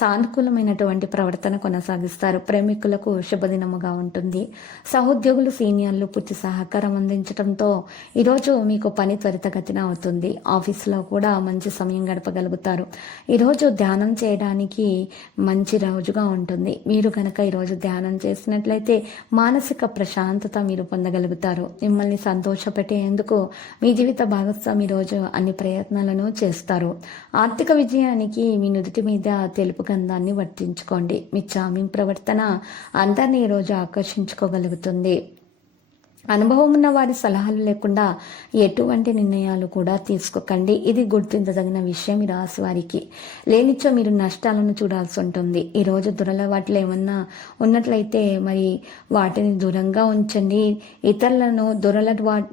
సానుకూలమైనటువంటి ప్రవర్తన కొనసాగిస్తారు. ప్రేమికులకు శుభదినముగా ఉంటుంది. సహోద్యోగులు సీనియర్లు పూర్తి సహకారం అందించడంతో ఈరోజు మీకు పని త్వరితగతిన అవుతుంది. ఆఫీసులో కూడా మంచి సమయం గడపగలుగుతారు. ఈరోజు ధ్యానం చేయడానికి మంచి రోజుగా ఉంటుంది. మీరు కనుక ఈరోజు ధ్యానం చేసినట్లయితే మానసిక ప్రశాంతత మీరు పొందగలుగుతారు. మిమ్మల్ని సంతోషపెట్టేందుకు మీ జీవిత భాగస్వామి ఈరోజు అన్ని ప్రయత్నాలను చేస్తారు. ఆర్థిక విజయానికి మీ నుదుటి మీద తెలుపు గంధాన్ని వర్తించుకోండి. మీ చామింగ్ ప్రవర్తన అందరినీ ఈరోజు ఆకర్షించుకోగలుగుతుంది. అనుభవం ఉన్న వారి సలహాలు లేకుండా ఎటువంటి నిర్ణయాలు కూడా తీసుకోకండి. ఇది గుర్తించదగిన విషయం ఈ రాశి వారికి. లేనిచో మీరు నష్టాలను చూడాల్సి ఉంటుంది. ఈరోజు దురలవాట్లు ఏమన్నా ఉన్నట్లయితే మరి వాటిని దూరంగా ఉంచండి. ఇతరులను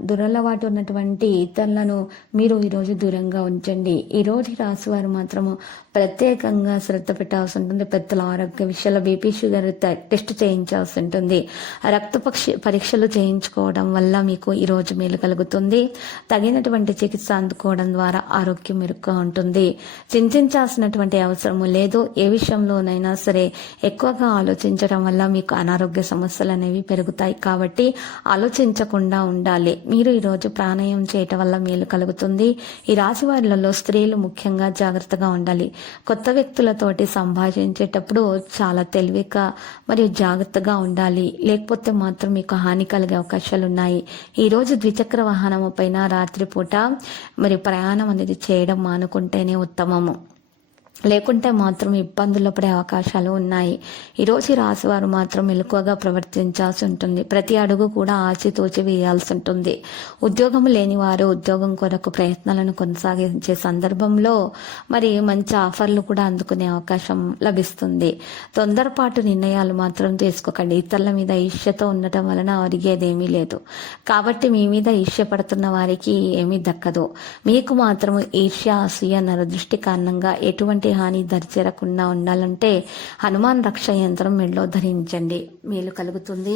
దురలవాటు ఉన్నటువంటి ఇతరులను మీరు ఈరోజు దూరంగా ఉంచండి. ఈరోజు ఈ రాశి వారు మాత్రము ప్రత్యేకంగా శ్రద్ధ పెట్టాల్సి ఉంటుంది. పెద్దల ఆరోగ్య విషయాల బీపీ షుగర్ టెస్ట్ చేయించాల్సి ఉంటుంది. రక్త పరీక్షలు చేయించుకోవడం వల్ల మీకు ఈరోజు మేలు కలుగుతుంది. తగినటువంటి చికిత్స అందుకోవడం ద్వారా ఆరోగ్యం మెరుగ్గా ఉంటుంది. చింతించాల్సినటువంటి అవసరము లేదు. ఏ విషయంలోనైనా సరే ఎక్కువగా ఆలోచించడం వల్ల మీకు అనారోగ్య సమస్యలు అనేవి పెరుగుతాయి. కాబట్టి ఆలోచించకుండా ఉండాలి. మీరు ఈరోజు ప్రాణాయామం చేయటం వల్ల మేలు కలుగుతుంది. ఈ రాశి వారిలో స్త్రీలు ముఖ్యంగా జాగ్రత్తగా ఉండాలి. కొత్త వ్యక్తులతోటి సంభాషించేటప్పుడు చాలా తెలివిగా మరియు జాగ్రత్తగా ఉండాలి. లేకపోతే మాత్రం మీకు హాని కలిగే అవకాశాలు ఉన్నాయి. ఈ రోజు ద్విచక్ర వాహనము పైన రాత్రిపూట మరి ప్రయాణం అనేది చేయడం మానుకుంటేనే ఉత్తమము. లేకుంటే మాత్రం ఇబ్బందుల్లో పడే అవకాశాలు ఉన్నాయి. ఈరోజు రాశి వారు మాత్రం మెలకువగా ప్రవర్తించాల్సి ఉంటుంది. ప్రతి అడుగు కూడా ఆచితూచి వేయాల్సి ఉంటుంది. ఉద్యోగం లేని వారు ఉద్యోగం కొరకు ప్రయత్నాలను కొనసాగించే సందర్భంలో మరి మంచి ఆఫర్లు కూడా అందుకునే అవకాశం లభిస్తుంది. తొందరపాటు నిర్ణయాలు మాత్రం తీసుకోకండి. ఇతరుల మీద ఈర్ష్యతో ఉండటం వలన ఒరిగేదేమీ లేదు. కాబట్టి మీ మీద ఈర్ష్య పడుతున్న వారికి ఏమీ దక్కదు. మీకు మాత్రం ఈర్ష్య అసూయ నరదృష్టి కారణంగా ఎటువంటి హాని దరిచేరకుండా ఉండాలంటే హనుమాన్ రక్ష యంత్రం మెడలో ధరించండి. మేలు కలుగుతుంది.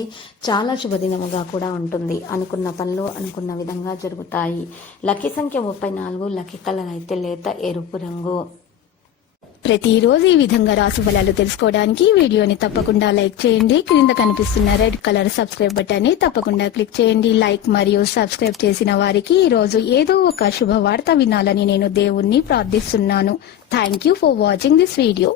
చాలా శుభదినముగా కూడా ఉంటుంది. అనుకున్న పనులు అనుకున్న విధంగా జరుగుతాయి. లక్కీ సంఖ్య 34. లక్కీ కలర్ అయితే లేత ఎరుపు రంగు. ప్రతిరోజు ఈ విధంగా రాశి ఫలాలు తెలుసుకోవడానికి వీడియోని తప్పకుండా లైక్ చేయండి. క్రింద కనిపిస్తున్న రెడ్ కలర్ సబ్స్క్రైబ్ బటన్ ని తప్పకుండా క్లిక్ చేయండి. లైక్ మరియు సబ్స్క్రైబ్ చేసిన వారికి ఈ రోజు ఏదో ఒక శుభవార్త వినాలని నేను దేవుణ్ణి ప్రార్థిస్తున్నాను. Thank you for watching this video.